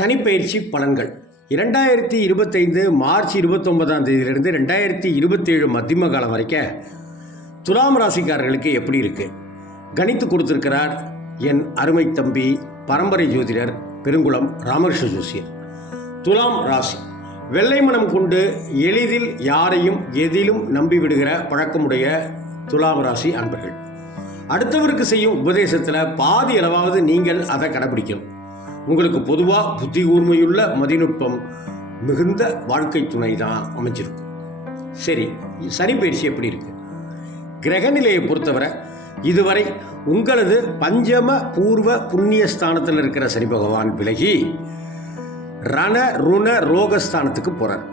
சனிப்பயிற்சி பலன்கள். இரண்டாயிரத்தி இருபத்தைந்து மார்ச் இருபத்தொன்பதாம் தேதியிலிருந்து ரெண்டாயிரத்தி இருபத்தேழு மத்தியம காலம் வரைக்கும் துலாம் ராசிக்காரர்களுக்கு எப்படி இருக்கு? கணித்து கொடுத்திருக்கிறார் என் அருமை தம்பி பரம்பரை ஜோதிடர் பெருங்குளம் ராமகிருஷ்ண ஜோசியர். துலாம் ராசி. வெள்ளை மனம் கொண்டு எளிதில் யாரையும் எதிலும் நம்பிவிடுகிற பழக்கமுடைய துலாம் ராசி அன்பர்கள். அடுத்தவருக்கு செய்யும் உபதேசத்தில் பாதி அளவாவது நீங்கள் அதை கடைபிடிக்கணும். உங்களுக்கு பொதுவாக புத்தி கூர்மையுள்ள மதிநுட்பம் மிகுந்த வாழ்க்கை துணை தான் அமைஞ்சிருக்கும். சரி சனி பயிற்சி எப்படி இருக்கு? கிரகநிலையை பொறுத்தவரை இதுவரை உங்களது பஞ்சம பூர்வ புண்ணிய ஸ்தானத்தில் இருக்கிற சனி பகவான் விலகி ரண ருண ரோகஸ்தானத்துக்கு போகிறார்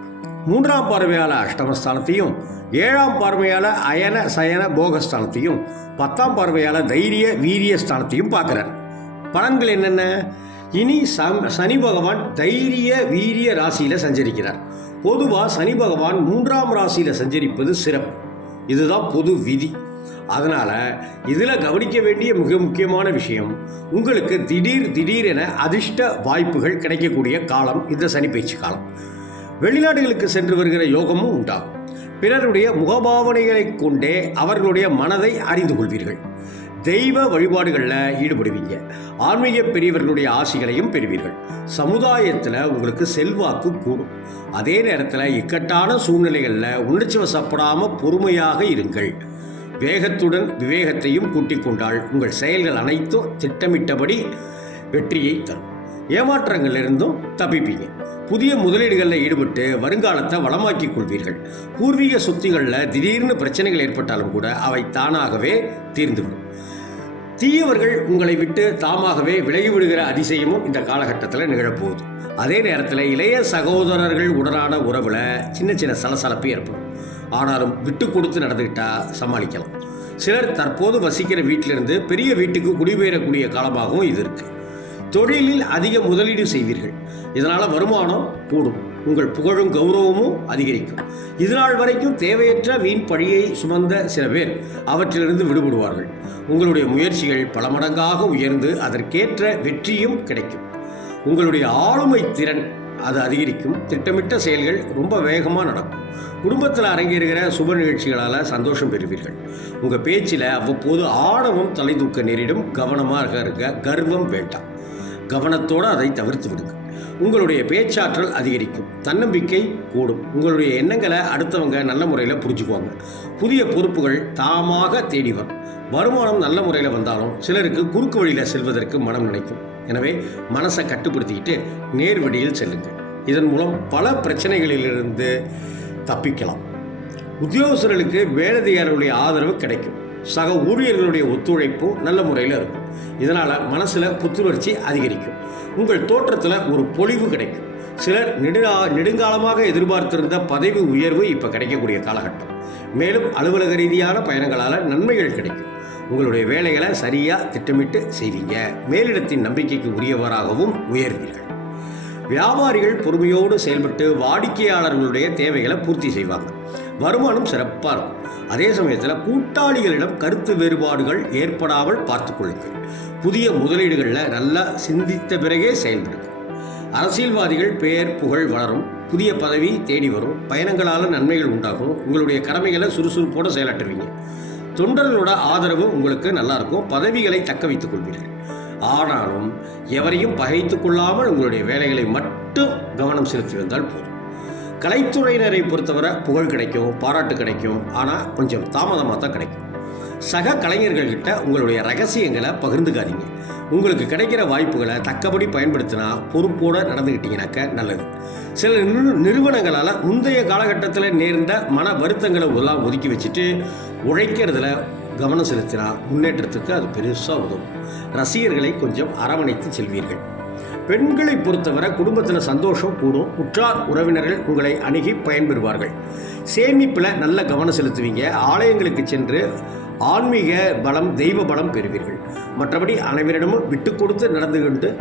மூன்றாம் பார்வையால் அஷ்டமஸ்தானத்தையும் ஏழாம் பார்வையால் அயன சயன போகஸ்தானத்தையும் பத்தாம் பார்வையால் தைரிய வீரிய ஸ்தானத்தையும் பார்க்குறார். பலன்கள் என்னென்ன? இனி சம் சனி பகவான் தைரிய வீரிய ராசியில் சஞ்சரிக்கிறார். பொதுவாக சனி பகவான் மூன்றாம் ராசியில் சஞ்சரிப்பது சிறப்பு. இதுதான் பொது விதி. அதனால் இதில் கவனிக்க வேண்டிய மிக முக்கியமான விஷயம் உங்களுக்கு திடீர் திடீரென அதிர்ஷ்ட வாய்ப்புகள் கிடைக்கக்கூடிய காலம் இந்த சனி பயிற்சி காலம். வெளிநாடுகளுக்கு சென்று வருகிற யோகமும் உண்டாகும். பிறருடைய முகபாவனைகளை கொண்டே அவர்களுடைய மனதை அறிந்து கொள்வீர்கள். தெய்வ வழிபாடுகளில் ஈடுபடுவீங்க. ஆன்மீக பெரியவர்களுடைய ஆசிகளையும் பெறுவீர்கள். சமுதாயத்தில் உங்களுக்கு செல்வாக்கு கூடும். அதே நேரத்தில் இக்கட்டான சூழ்நிலைகளில் உணர்ச்சி வசப்படாமல் பொறுமையாக இருங்கள். வேகத்துடன் விவேகத்தையும் கூட்டிக் கொண்டால் உங்கள் செயல்கள் அனைத்தும் திட்டமிட்டபடி வெற்றியை தரும். ஏமாற்றங்களிலிருந்தும் தப்பிப்பீங்க. புதிய முதலீடுகளில் ஈடுபட்டு வருங்காலத்தை வளமாக்கிக் கொள்வீர்கள். பூர்வீக சொத்துகளில் திடீர்னு பிரச்சனைகள் ஏற்பட்டாலும் கூட அவை தானாகவே தீர்ந்துவிடும். தீயவர்கள் உங்களை விட்டு தாமாகவே விலகி விடுகிற அதிசயமும் இந்த காலகட்டத்தில் நிகழப்போகுது. அதே நேரத்தில் இளைய சகோதரர்கள் உடனான உறவில் சின்ன சின்ன சலசலப்பு ஏற்படும். ஆனாலும் விட்டு கொடுத்து நடந்துக்கிட்டா சமாளிக்கலாம். சிலர் தற்போது வசிக்கிற வீட்டிலிருந்து பெரிய வீட்டுக்கு குடிபெயரக்கூடிய காலமாகவும் இது இருக்குது தொழிலில் அதிக முதலீடு செய்வீர்கள். இதனால் வருமானம் கூடும். உங்கள் புகழும் கௌரவமும் அதிகரிக்கும். இதுநாள் வரைக்கும் தேவையற்ற வீண் பழியை சுமந்த சில பேர் அவற்றிலிருந்து விடுபடுவார்கள். உங்களுடைய முயற்சிகள் பல மடங்காக உயர்ந்து அதற்கேற்ற வெற்றியும் கிடைக்கும். உங்களுடைய ஆளுமை திறன் அது அதிகரிக்கும். திட்டமிட்ட செயல்கள் ரொம்ப வேகமாக நடக்கும். குடும்பத்தில் அரங்கேறுகிற சுப நிகழ்ச்சிகளால் சந்தோஷம் பெறுவீர்கள். உங்கள் பேச்சில் அவ்வப்போது ஆணவம் தலை தூக்க நேரிடும். கவனமாக இருக்க கர்வம் வேண்டாம். கவனத்தோடு அதை தவிர்த்து விடுங்க. உங்களுடைய பேச்சாற்றல் அதிகரிக்கும். தன்னம்பிக்கை கூடும். உங்களுடைய எண்ணங்களை அடுத்தவங்க நல்ல முறையில் புரிஞ்சுக்குவாங்க. புதிய பொறுப்புகள் தாமாக தேடி வரும். வருமானம் நல்ல முறையில் வந்தாலும் சிலருக்கு குறுக்கு வழியில் செல்வதற்கு மனம் நினைக்கும். எனவே மனசை கட்டுப்படுத்திக்கிட்டு நேர் வழியில் செல்லுங்கள். இதன் மூலம் பல பிரச்சனைகளிலிருந்து தப்பிக்கலாம். உத்தியோகஸ்தர்களுக்கு மேலதிகாரிகளுடைய ஆதரவு கிடைக்கும். சக ஊழியர்களுடைய ஒத்துழைப்பும் நல்ல முறையில் இருக்கும். இதனால் மனசில் புத்துணர்ச்சி அதிகரிக்கும். உங்கள் தோற்றத்தில் ஒரு பொலிவு கிடைக்கும். சிலர் நெடுங்கா நெடுங்காலமாக எதிர்பார்த்திருந்த பதவி உயர்வு இப்போ கிடைக்கக்கூடிய காலகட்டம். மேலும் அலுவலக ரீதியான பயணங்களால் நன்மைகள் கிடைக்கும். உங்களுடைய வேலைகளை சரியாக திட்டமிட்டு செய்வீங்க. மேலிடத்தின் நம்பிக்கைக்கு உரியவராகவும் உயர்வீர்கள். வியாபாரிகள் பொறுமையோடு செயல்பட்டு வாடிக்கையாளர்களுடைய தேவைகளை பூர்த்தி செய்வாங்க. வருமானம் சிறப்பாக இருக்கும். அதே சமயத்தில் கூட்டாளிகளிடம் கருத்து வேறுபாடுகள் ஏற்படாமல் பார்த்துக்கொள்ளுங்கள் புதிய முதலீடுகளில் நல்லா சிந்தித்த பிறகே செயல்படுங்கள். அரசியல்வாதிகள் பெயர் புகழ் வளரும். புதிய பதவி தேடி வரும். பயணங்களால் நன்மைகள் உண்டாகும். உங்களுடைய கடமைகளை சுறுசுறுப்போடு செயலாற்றுவீங்க. தொண்டர்களோட ஆதரவு உங்களுக்கு நல்லாயிருக்கும் பதவிகளை தக்க வைத்துக் கொள்வீர்கள். ஆனாலும் எவரையும் பகைத்து கொள்ளாமல் உங்களுடைய வேலைகளை மட்டும் கவனம் செலுத்தி வந்தால் போதும். கலைத்துறையினரை பொறுத்தவரை புகழ் கிடைக்கும் பாராட்டு கிடைக்கும். ஆனால் கொஞ்சம் தாமதமாக தான் கிடைக்கும். சக கலைஞர்கள்கிட்ட உங்களுடைய ரகசியங்களை பகிர்ந்துக்காதீங்க. உங்களுக்கு கிடைக்கிற வாய்ப்புகளை தக்கபடி பயன்படுத்தினா பொறுப்போடு நடந்துக்கிட்டீங்கனாக்க நல்லது. சில நிறுவனங்களால் முந்தைய காலகட்டத்தில் நேர்ந்த மன வருத்தங்களை எல்லாம் ஒதுக்கி வச்சுட்டு உழைக்கிறதுல கவனம் செலுத்தினா முன்னேற்றத்துக்கு அது பெருசாக உதவும். ரசிகர்களை கொஞ்சம் அரவணைத்து செல்வீர்கள். பெண்களை பொறுத்தவரை குடும்பத்தில் சந்தோஷம் கூடும். உற்றார் உறவினர்கள் உங்களை அணுகி பயன்பெறுவார்கள். சேமிப்பில் நல்ல கவனம் செலுத்துவீங்க. ஆலயங்களுக்கு சென்று ஆன்மீக பலம் தெய்வ பலம் பெறுவீர்கள். மற்றபடி அனைவரிடமும் விட்டு கொடுத்து நடந்து கொண்டு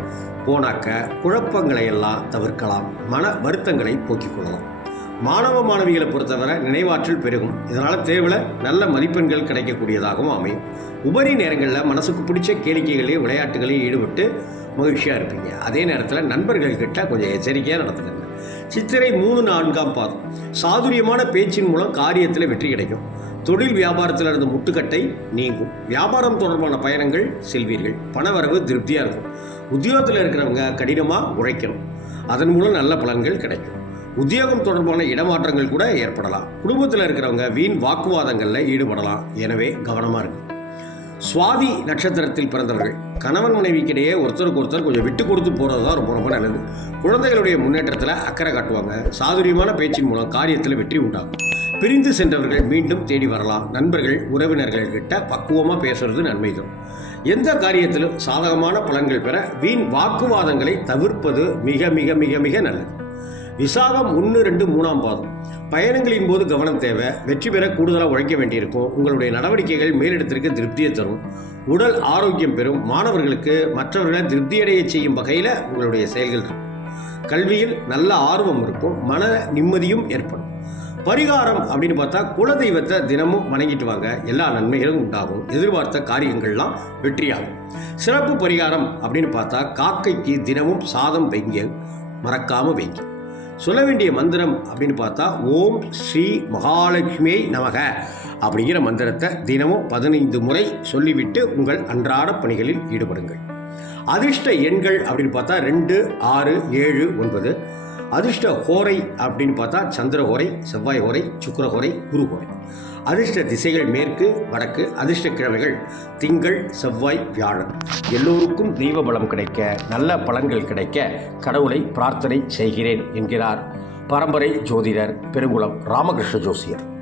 போனாக்க குழப்பங்களை எல்லாம் தவிர்க்கலாம். மன வருத்தங்களை போக்கிக் கொள்ளலாம். மாணவ மாணவிகளை பொறுத்தவரை நினைவாற்றல் பெருகும். இதனால் தேர்வில் நல்ல மதிப்பெண்கள் கிடைக்கக்கூடியதாகவும் அமையும். உபரி நேரங்களில் மனசுக்கு பிடிச்ச கேளிக்கைகளையும் விளையாட்டுகளையும் ஈடுபட்டு மகிழ்ச்சியாக இருப்பீங்க. அதே நேரத்தில் நண்பர்கள் கிட்ட கொஞ்சம் எச்சரிக்கையாக நடந்துக்கங்க. சித்திரை மூணு நான்காம் பாதம். சாதுரியமான பேச்சின் மூலம் காரியத்தில் வெற்றி கிடைக்கும். தொழில் வியாபாரத்தில் இருந்த முட்டுக்கட்டை நீங்கும். வியாபாரம் தொடர்பான பயணங்கள் செல்வீர்கள். பணவரவு திருப்தியாக இருக்கும். உத்தியோகத்தில் இருக்கிறவங்க கடினமாக உழைக்கணும். அதன் மூலம் நல்ல பலன்கள் கிடைக்கும். உத்தியோகம் தொடர்பான இடமாற்றங்கள் கூட ஏற்படலாம். குடும்பத்தில் இருக்கிறவங்க வீண் வாக்குவாதங்களில் ஈடுபடலாம். எனவே கவனமாக இருக்கும் சுவாதி நட்சத்திரத்தில் பிறந்தவர்கள் கணவன் மனைவிக்கிடையே ஒருத்தருக்கு ஒருத்தர் கொஞ்சம் விட்டு கொடுத்து போகிறது தான் ரொம்ப ரொம்ப நல்லது. குழந்தைகளுடைய முன்னேற்றத்தில் அக்கறை காட்டுவாங்க. சாதுரியமான பேச்சின் மூலம் காரியத்தில் வெற்றி உண்டாகும் பிரிந்து சென்றவர்கள் மீண்டும் தேடி வரலாம். நண்பர்கள் உறவினர்கள் கிட்ட பக்குவமாக பேசுறது நன்மை தரும். எந்த காரியத்திலும் சாதகமான பலன்கள் பெற வீண் வாக்குவாதங்களை தவிர்ப்பது மிக மிக மிக மிக நல்லது. விசாகம் ஒன்று ரெண்டு மூணாம் பாதம். பயணங்களின் போது கவனம் தேவை. வெற்றி பெற கூடுதலாக உழைக்க வேண்டியிருக்கும். உங்களுடைய நடவடிக்கைகள் மேலிடத்திற்கு திருப்தியை தரும். உடல் ஆரோக்கியம் பெறும். மாணவர்களுக்கு மற்றவர்களை திருப்தியடைய செய்யும் வகையில் உங்களுடைய செயல்கள் இருக்கும். கல்வியில் நல்ல ஆர்வம் இருக்கும். மன நிம்மதியும் ஏற்படும். பரிகாரம் அப்படின்னு பார்த்தா குலதெய்வத்தை தினமும் வணங்கிட்டு வாங்க. எல்லா நன்மைகளும் உண்டாகும். எதிர்பார்த்த காரியங்கள்லாம் வெற்றியாகும். சிறப்பு பரிகாரம் அப்படின்னு பார்த்தா காக்கைக்கு தினமும் சாதம் வைங்க. மறக்காம வைங்க. சொல்ல வேண்டிய மந்திரம் அப்படின்னு பார்த்தா ஓம் ஸ்ரீ மகாலட்சுமியை நமக அப்படிங்கிற மந்திரத்தை தினமும் பதினைந்து முறை சொல்லிவிட்டு உங்கள் அன்றாட பணிகளில் ஈடுபடுங்கள். அதிர்ஷ்ட எண்கள் அப்படின்னு பார்த்தா ரெண்டு ஆறு ஏழு ஒன்பது. அதிர்ஷ்ட ஹோரை அப்படின்னு பார்த்தா சந்திர ஹோரை செவ்வாய் ஹோரை சுக்கர ஹோரை குரு ஹோரை அதிர்ஷ்ட திசைகள் மேற்கு வடக்கு அதிர்ஷ்ட கிழமைகள் திங்கள் செவ்வாய் வியாழன். எல்லோருக்கும் தெய்வ பலம் கிடைக்க நல்ல பலன்கள் கிடைக்க கடவுளை பிரார்த்தனை செய்கிறேன் என்கிறார் பரம்பரை ஜோதிடர் பெருங்குளம் ராமகிருஷ்ண ஜோசியர்.